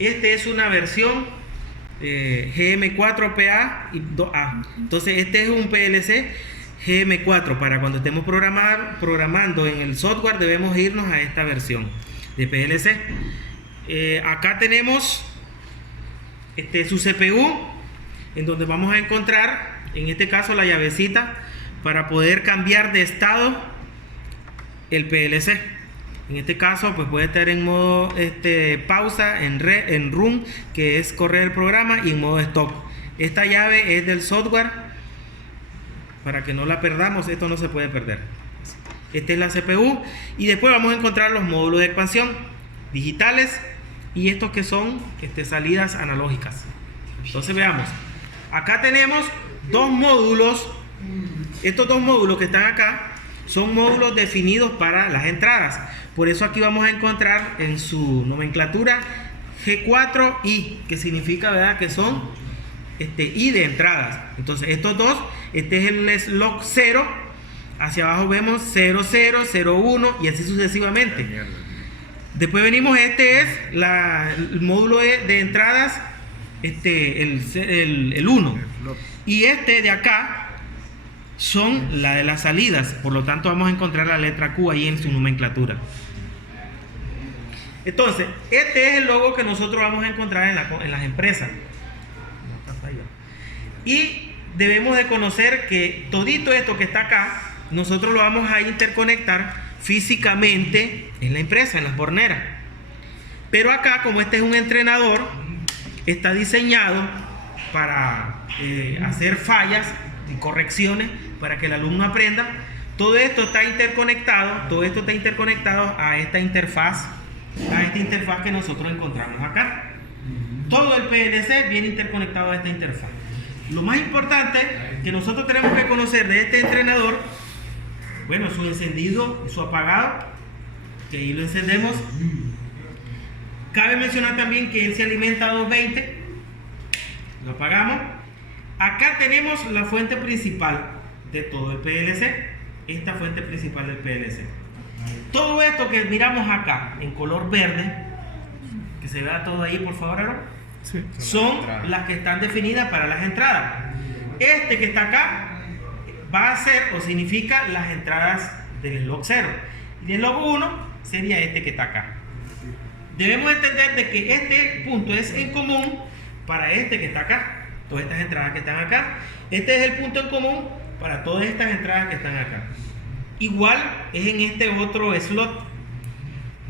Este es una versión GM4PA y 2A. Entonces este es un PLC GM4. Para cuando estemos programando en el software debemos irnos a esta versión de PLC. Acá tenemos su CPU, en donde vamos a encontrar, en este caso, la llavecita para poder cambiar de estado el PLC. En este caso, pues puede estar en modo pausa, en run, que es correr el programa, y en modo stop. Esta llave es del software, para que no la perdamos. Esto no se puede perder. Esta es la CPU, y después vamos a encontrar los módulos de expansión digitales y estos que son salidas analógicas. Entonces veamos, acá tenemos dos módulos. Estos dos módulos que están acá son módulos definidos para las entradas. Por eso aquí vamos a encontrar en su nomenclatura G4I, que significa, ¿verdad?, que son I de entradas. Entonces estos dos, este es el slot 0, hacia abajo vemos 00, 01 y así sucesivamente. Después venimos, este es el módulo de entradas, el 1. Y este de acá son la de las salidas. Por lo tanto vamos a encontrar la letra Q ahí en su nomenclatura. Entonces, este es el logo que nosotros vamos a encontrar en las empresas. Y debemos de conocer que todito esto que está acá, nosotros lo vamos a interconectar físicamente en la empresa, en las borneras. Pero acá, como este es un entrenador, está diseñado para hacer fallas y correcciones para que el alumno aprenda. Todo esto está interconectado, a esta interfaz, que nosotros encontramos acá. Todo el PLC viene interconectado a esta interfaz. Lo más importante que nosotros tenemos que conocer de este entrenador, bueno, su encendido y su apagado, que ahí lo encendemos. Cabe mencionar también que él se alimenta a 220. Lo apagamos. Acá tenemos la fuente principal de todo el PLC. Esta fuente principal del PLC. Todo esto que miramos acá en color verde, que se vea todo ahí, por favor, Aaron, sí, son las que están definidas para las entradas. Este que está acá va a ser o significa las entradas del log 0. Y el log 1 sería este que está acá. Debemos entender de que este punto es en común para este que está acá. Todas estas entradas que están acá. Este es el punto en común para todas estas entradas que están acá. Igual es en este otro slot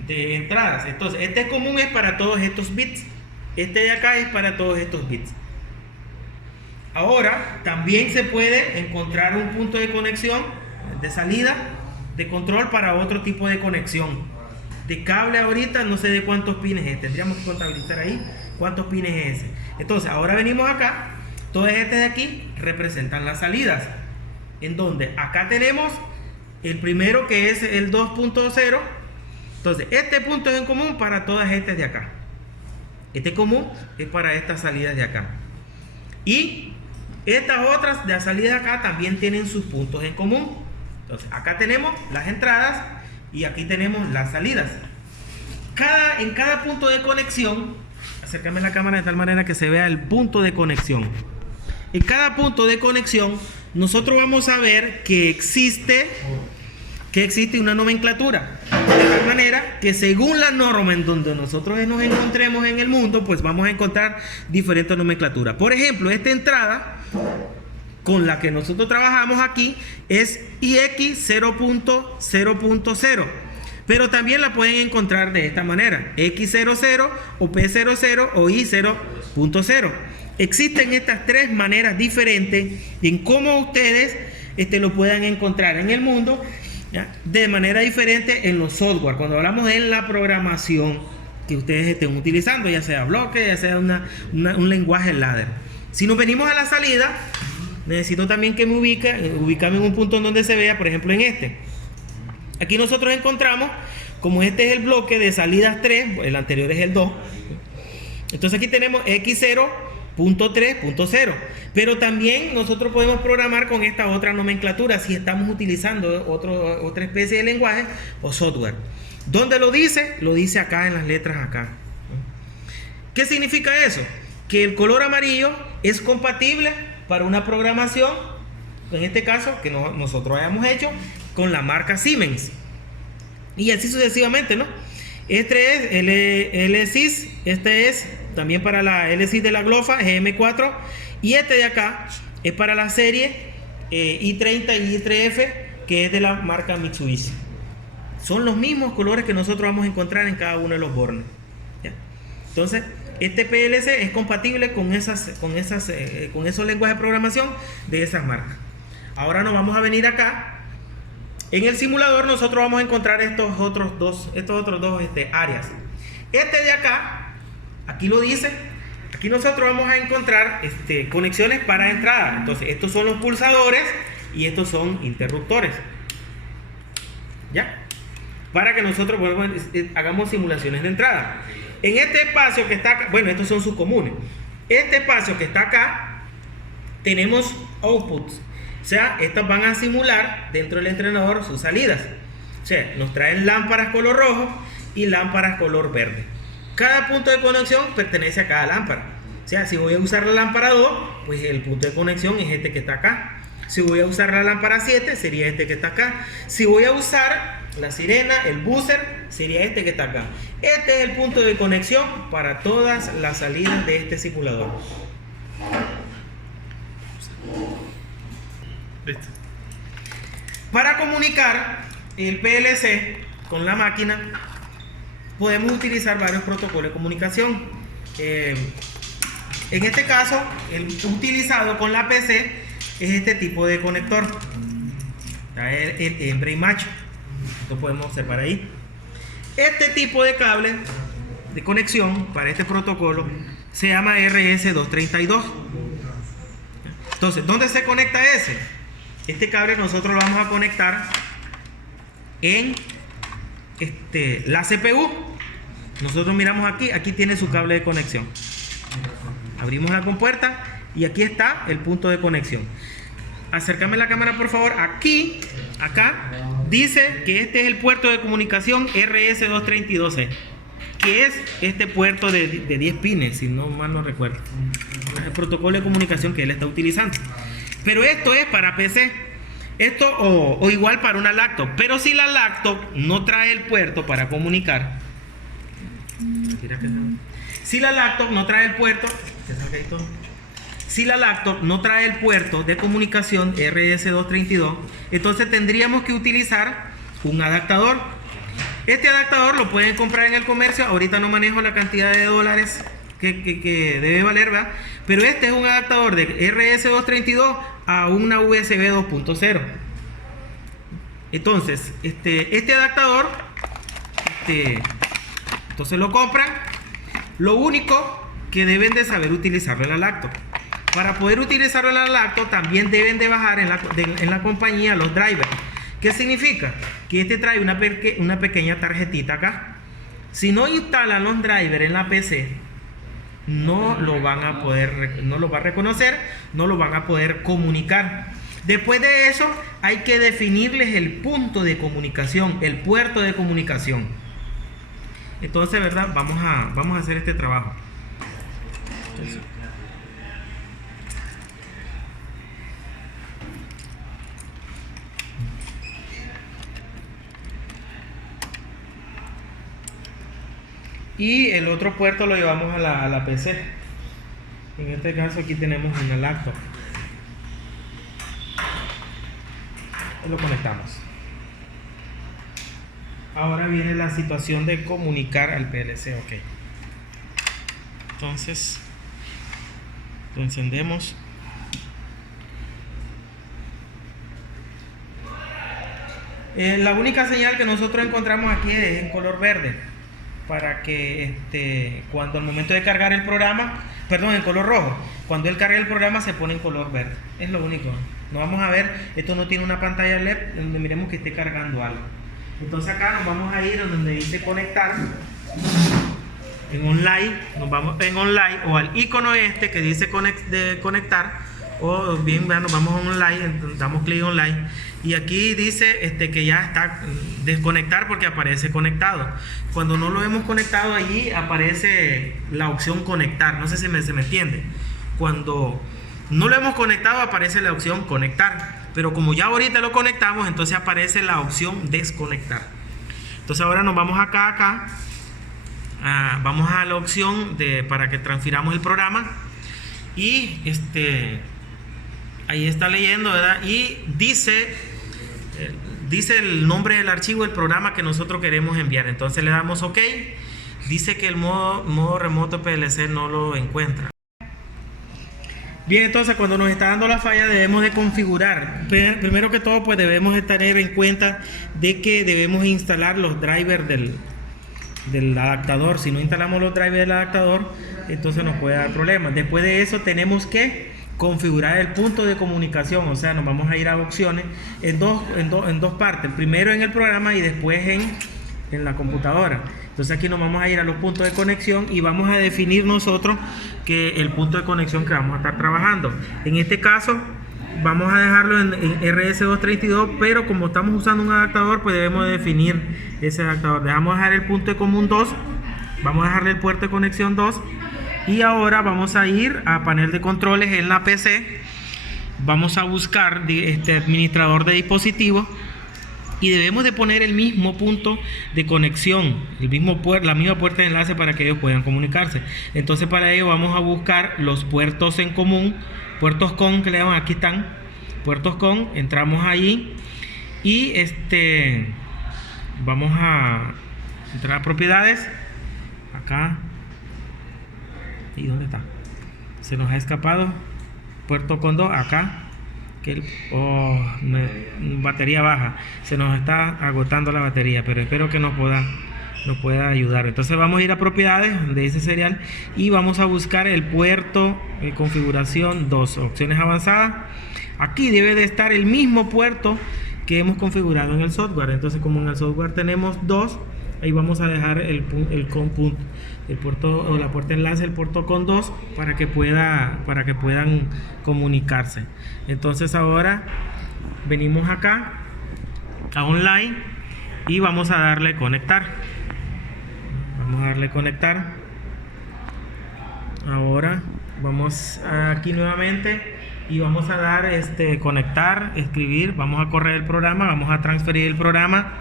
de entradas. Entonces, este común es para todos estos bits. Este de acá es para todos estos bits. Ahora, también se puede encontrar un punto de conexión de salida de control para otro tipo de conexión. De cable ahorita no sé de cuántos pines es. Tendríamos que contabilizar ahí cuántos pines es ese. Entonces, ahora venimos acá. Todas estas de aquí representan las salidas. En donde acá tenemos el primero, que es el 2.0. Entonces, este punto es en común para todas estas de acá. Este común es para estas salidas de acá. Y estas otras de las salidas de acá también tienen sus puntos en común. Entonces, acá tenemos las entradas y aquí tenemos las salidas. En cada punto de conexión, acércame la cámara de tal manera que se vea el punto de conexión. En cada punto de conexión, nosotros vamos a ver que existe una nomenclatura. De tal manera que según la norma en donde nosotros nos encontremos en el mundo, pues vamos a encontrar diferentes nomenclaturas. Por ejemplo, esta entrada con la que nosotros trabajamos aquí es IX 0.0.0. Pero también la pueden encontrar de esta manera: X00 o P00 o I0.0. Existen estas tres maneras diferentes en cómo ustedes lo puedan encontrar en el mundo, ¿ya?, de manera diferente en los software. Cuando hablamos de la programación que ustedes estén utilizando, ya sea bloque, ya sea un lenguaje ladder. Si nos venimos a la salida, necesito también que me ubicarme en un punto en donde se vea, por ejemplo en este. Aquí nosotros encontramos, como este es el bloque de salidas 3, el anterior es el 2. Entonces aquí tenemos X0.3.0. Pero también nosotros podemos programar con esta otra nomenclatura si estamos utilizando otra especie de lenguaje o software. ¿Dónde lo dice? Lo dice acá en las letras acá. ¿Qué significa eso? Que el color amarillo es compatible para una programación, en este caso, que nosotros hayamos hecho con la marca Siemens. Y así sucesivamente, ¿no? Este es el LSIS, este es también para la LSIS de la GLOFA, GM4, y este de acá es para la serie i30 y i3F, que es de la marca Mitsubishi. Son los mismos colores que nosotros vamos a encontrar en cada uno de los bornes. ¿Ya? Entonces, este PLC es compatible con esos lenguajes de programación de esas marcas. Ahora nos vamos a venir acá. En el simulador nosotros vamos a encontrar estos otros dos áreas. Este de acá, aquí lo dice, aquí nosotros vamos a encontrar conexiones para entrada. Entonces, estos son los pulsadores y estos son interruptores. ¿Ya? Para que nosotros hagamos simulaciones de entrada. En este espacio que está acá, bueno, estos son sus comunes. Este espacio que está acá, tenemos outputs. O sea, estas van a simular dentro del entrenador sus salidas. O sea, nos traen lámparas color rojo y lámparas color verde. Cada punto de conexión pertenece a cada lámpara. O sea, si voy a usar la lámpara 2, pues el punto de conexión es este que está acá. Si voy a usar la lámpara 7, sería este que está acá. Si voy a usar la sirena, el buzzer, sería este que está acá. Este es el punto de conexión para todas las salidas de este simulador. Listo. Para comunicar el PLC con la máquina, podemos utilizar varios protocolos de comunicación. En este caso, el utilizado con la PC es este tipo de conector, el hembra y macho. Esto podemos observar ahí. Este tipo de cable de conexión para este protocolo se llama RS232. Entonces, ¿dónde se conecta ese? Este cable nosotros lo vamos a conectar en la CPU. Nosotros miramos aquí tiene su cable de conexión. Abrimos la compuerta y aquí está el punto de conexión. Acércame la cámara, por favor. Acá dice que este es el puerto de comunicación RS232C, que es este puerto de 10 pines, si no mal no recuerdo. El protocolo de comunicación que él está utilizando. Pero esto es para PC. Esto o igual para una laptop. Pero si la laptop no trae el puerto para comunicar, si la laptop no trae el puerto, si la laptop no trae el puerto de comunicación RS232, entonces tendríamos que utilizar un adaptador. Este adaptador lo pueden comprar en el comercio. Ahorita no manejo la cantidad de dólares que debe valer, ¿verdad? Pero este es un adaptador de RS232 a una USB 2.0. Entonces, este adaptador, entonces lo compran. Lo único que deben de saber utilizarlo en la laptop. Para poder utilizarlo en la laptop también deben de bajar en la compañía los drivers. ¿Qué significa? Que trae una pequeña tarjetita acá. Si no instalan los drivers en la PC, no lo van a poder, no lo va a reconocer, no lo van a poder comunicar. Después de eso hay que definirles el punto de comunicación, el puerto de comunicación. Entonces, ¿verdad? Vamos a hacer este trabajo. Y el otro puerto lo llevamos a la PC. En este caso aquí tenemos una laptop. Lo conectamos. Ahora viene la situación de comunicar al PLC. Ok. Entonces lo encendemos. La única señal que nosotros encontramos aquí es en color verde, para que cuando al momento de cargar el programa, perdón, en color rojo, cuando él cargue el programa se pone en color verde. Es lo único. No vamos a ver, esto no tiene una pantalla LED donde miremos que esté cargando algo. Entonces acá nos vamos a ir a donde dice conectar, en online, nos vamos en online o al icono que dice conectar, o bien nos vamos a online, damos clic online y aquí dice que ya está desconectar porque aparece conectado. Cuando no lo hemos conectado, allí aparece la opción conectar. No sé si se me entiende. Cuando no lo hemos conectado, aparece la opción conectar, pero como ya ahorita lo conectamos, entonces aparece la opción desconectar. Entonces ahora nos vamos acá, vamos a la opción para que transfiramos el programa, y ahí está leyendo, ¿verdad? Y dice el nombre del archivo, el programa que nosotros queremos enviar. Entonces le damos OK. Dice que el modo remoto PLC no lo encuentra. Bien, entonces cuando nos está dando la falla debemos de configurar. Primero que todo, pues debemos de tener en cuenta de que debemos instalar los drivers del adaptador. Si no instalamos los drivers del adaptador, entonces nos puede dar problemas. Después de eso tenemos que configurar el punto de comunicación. O sea, nos vamos a ir a opciones en dos partes. Primero en el programa y después en la computadora. Entonces aquí nos vamos a ir a los puntos de conexión y vamos a definir nosotros el punto de conexión que vamos a estar trabajando. En este caso vamos a dejarlo en RS232, pero como estamos usando un adaptador, pues debemos de definir ese adaptador. Vamos a dejar el punto de común 2, vamos a dejarle el puerto de conexión 2, y ahora vamos a ir a panel de controles en la PC. Vamos a buscar administrador de dispositivos. Y debemos de poner el mismo punto de conexión, la misma puerta de enlace para que ellos puedan comunicarse. Entonces para ello vamos a buscar los puertos en común, puertos con, que le llaman, aquí están, puertos con, entramos ahí y vamos a entrar a propiedades, acá, ¿y dónde está? Se nos ha escapado, puerto con 2, acá. Batería baja, se nos está agotando la batería, pero espero que nos pueda ayudar. Entonces vamos a ir a propiedades de ese serial y vamos a buscar el puerto configuración 2, opciones avanzadas. Aquí debe de estar el mismo puerto que hemos configurado en el software. Entonces, como en el software tenemos 2, ahí vamos a dejar el puerto o la puerta enlace, el puerto con 2, para que puedan comunicarse. Entonces ahora venimos acá a online y vamos a darle conectar. Vamos a darle conectar. Ahora vamos aquí nuevamente y vamos a dar conectar, escribir. Vamos a correr el programa, vamos a transferir el programa.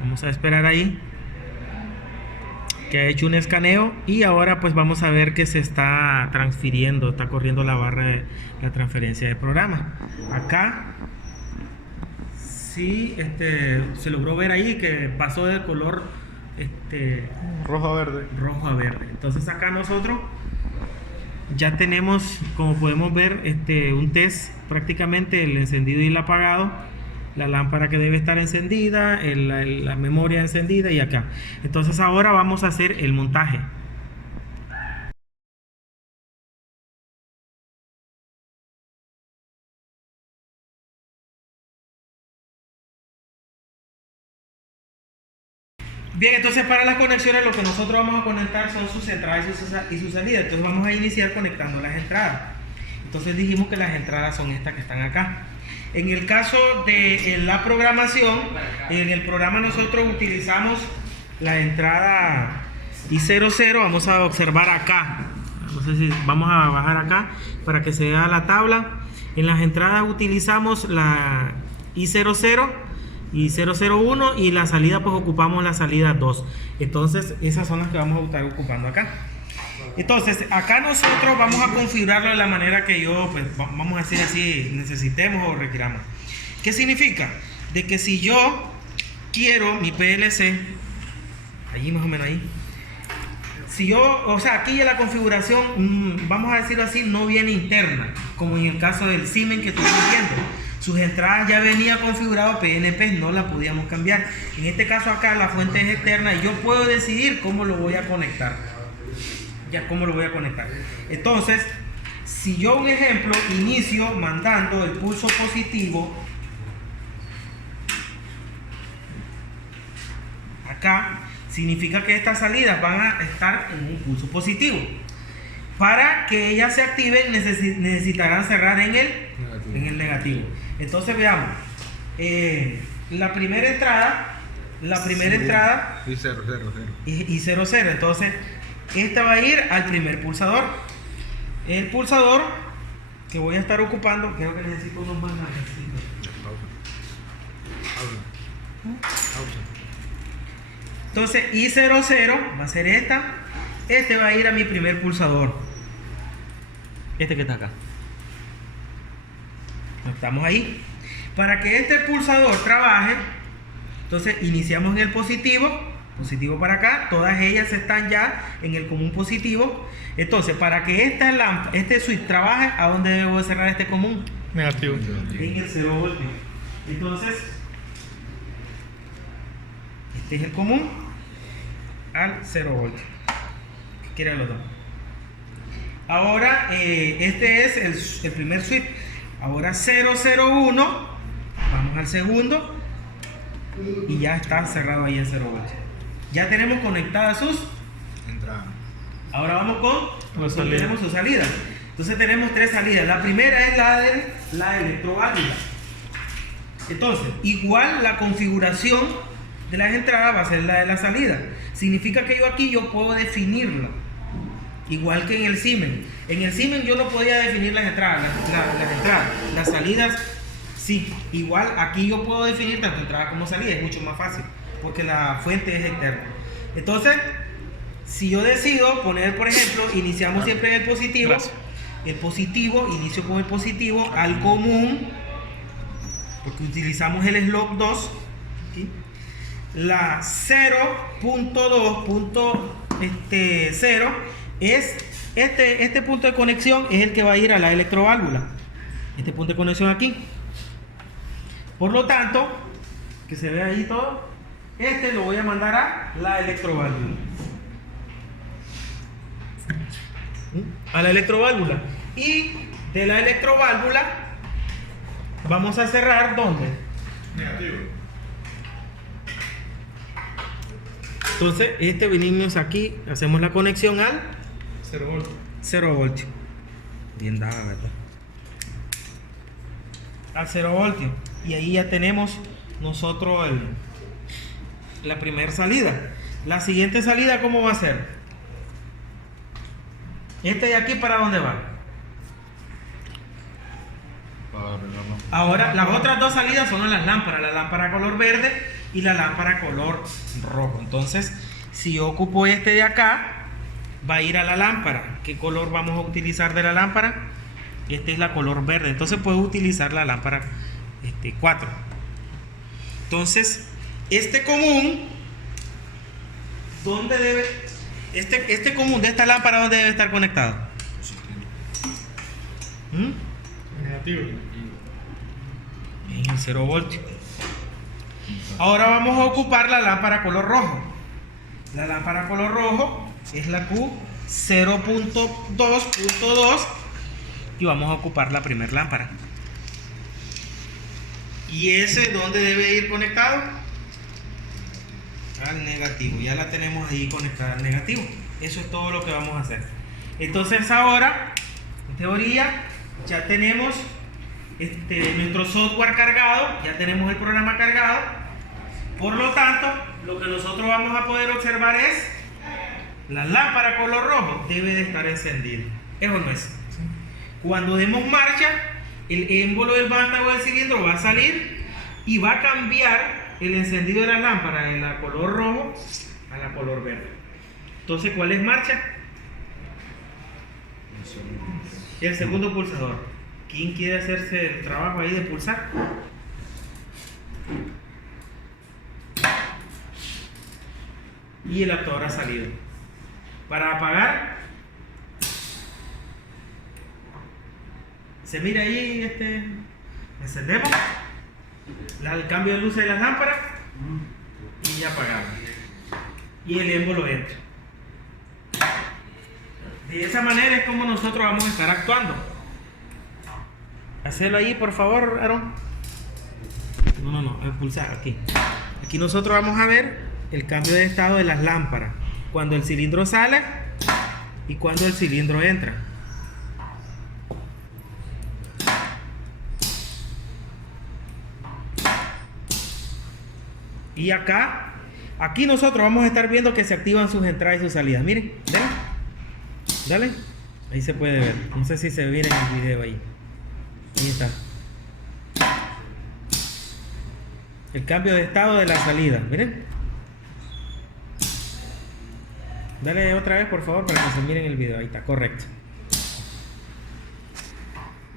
Vamos a esperar ahí que ha hecho un escaneo, y ahora pues vamos a ver que se está transfiriendo, está corriendo la barra de la transferencia de programa. Acá sí se logró ver ahí que pasó del color rojo a verde. Entonces acá nosotros ya tenemos, como podemos ver, un test, prácticamente el encendido y el apagado, la lámpara que debe estar encendida, la memoria encendida, y acá. Entonces ahora vamos a hacer el montaje. Bien, entonces para las conexiones lo que nosotros vamos a conectar son sus entradas y sus salidas. Entonces vamos a iniciar conectando las entradas. Entonces dijimos que las entradas son estas que están acá. En el caso de la programación, en el programa nosotros utilizamos la entrada I00. Vamos a observar acá. No sé si vamos a bajar acá para que se vea la tabla. En las entradas utilizamos la I00 y 001, y la salida pues ocupamos la salida 2. Entonces esas son las que vamos a estar ocupando acá. Entonces acá nosotros vamos a configurarlo de la manera que pues vamos a decir así, necesitemos o requiramos. ¿Qué significa? De que si yo quiero mi PLC, allí más o menos ahí, si yo, o sea, aquí ya la configuración, vamos a decirlo así, no viene interna, como en el caso del Siemens que estuvimos viendo. Sus entradas ya venía configurado PNP, no la podíamos cambiar. En este caso acá la fuente es externa y yo puedo decidir cómo lo voy a conectar. ¿Cómo lo voy a conectar? Entonces, si yo, un ejemplo, inicio mandando el pulso positivo acá, significa que estas salidas van a estar en un pulso positivo. Para que ellas se activen necesitarán cerrar en el En el negativo. Entonces veamos. La primera entrada. Y 0, 0, 0. Y 0, 0. Entonces, esta va a ir al primer pulsador. El pulsador que voy a estar ocupando, creo que necesito unos más larguecitos. Pausa. Entonces, I00 va a ser esta. Este va a ir a mi primer pulsador. Este que está acá. Estamos ahí. Para que este pulsador trabaje, entonces iniciamos en el positivo para acá. Todas ellas están ya en el común positivo. Entonces, para que este switch trabaje, ¿a dónde debo de cerrar este común? Negativo. En el 0 voltio. Entonces, este es el común al 0 voltio. ¿Qué quiere los dos? Ahora, este es el primer switch. Ahora 001. Vamos al segundo. Y ya está cerrado ahí en 0 voltios. Ya tenemos conectadas sus entrada. Ahora vamos con tenemos su salida. Entonces tenemos 3 salidas. La primera es la electroválvula. Entonces, igual la configuración de las entradas va a ser la de la salida. Significa que yo aquí puedo definirla. Igual que en el Siemens. En el Siemens yo no podía definir las entradas. Las salidas, sí. Igual aquí yo puedo definir tanto entrada como salida. Es mucho más fácil. Porque la fuente es externa. Entonces, si yo decido poner, por ejemplo, iniciamos siempre en el positivo. Gracias. El positivo, inicio con el positivo al común. Porque utilizamos el slot 2. ¿Okay? La 0.2.0 es este punto de conexión es el que va a ir a la electroválvula. Este punto de conexión aquí. Por lo tanto, que se ve ahí todo, este lo voy a mandar a la electroválvula. A la electroválvula. Y de la electroválvula vamos a cerrar ¿dónde? Negativo. Entonces, venimos aquí, hacemos la conexión al 0 voltios. 0 voltios. Bien dada, ¿verdad? Al 0 voltios. Y ahí ya tenemos nosotros la primera salida. La siguiente salida, ¿cómo va a ser? Este de aquí, ¿para dónde va? Ahora, las otras dos salidas son las lámparas. La lámpara color verde y la lámpara color rojo. Entonces, si yo ocupo este de acá, va a ir a la lámpara. ¿Qué color vamos a utilizar de la lámpara? Este es la color verde. Entonces puedo utilizar la lámpara 4. Entonces, este común, ¿dónde debe? Este común de esta lámpara, ¿dónde debe estar conectado? Negativo. En el 0 voltios. Ahora vamos a ocupar la lámpara color rojo. La lámpara color rojo es la Q 0.2.2 y vamos a ocupar la primera lámpara. ¿Y ese dónde debe ir conectado? Al negativo. Ya la tenemos ahí conectada al negativo. Eso es todo lo que vamos a hacer. Entonces ahora, en teoría, ya tenemos nuestro software cargado, ya tenemos el programa cargado. Por lo tanto, lo que nosotros vamos a poder observar es la lámpara color rojo debe de estar encendida. ¿Es o no es? Cuando demos marcha, el émbolo del vástago del cilindro va a salir y va a cambiar el encendido de la lámpara de la color rojo a la color verde. Entonces, ¿cuál es marcha? El segundo pulsador. ¿Quién quiere hacerse el trabajo ahí de pulsar? Y el actuador ha salido. Para apagar, se mira ahí, encendemos el cambio de luces de las lámparas y apagamos. Y el émbolo entra. De esa manera es como nosotros vamos a estar actuando. Hacelo ahí, por favor, Aaron. No, pulsar aquí. Aquí nosotros vamos a ver el cambio de estado de las lámparas. Cuando el cilindro sale y cuando el cilindro entra. Y acá, aquí nosotros vamos a estar viendo que se activan sus entradas y sus salidas. Miren, dale. Dale. Ahí se puede ver. No sé si se ve bien en el video ahí. Ahí está. El cambio de estado de la salida. Miren. Dale otra vez, por favor, para que se miren el video. Ahí está, correcto.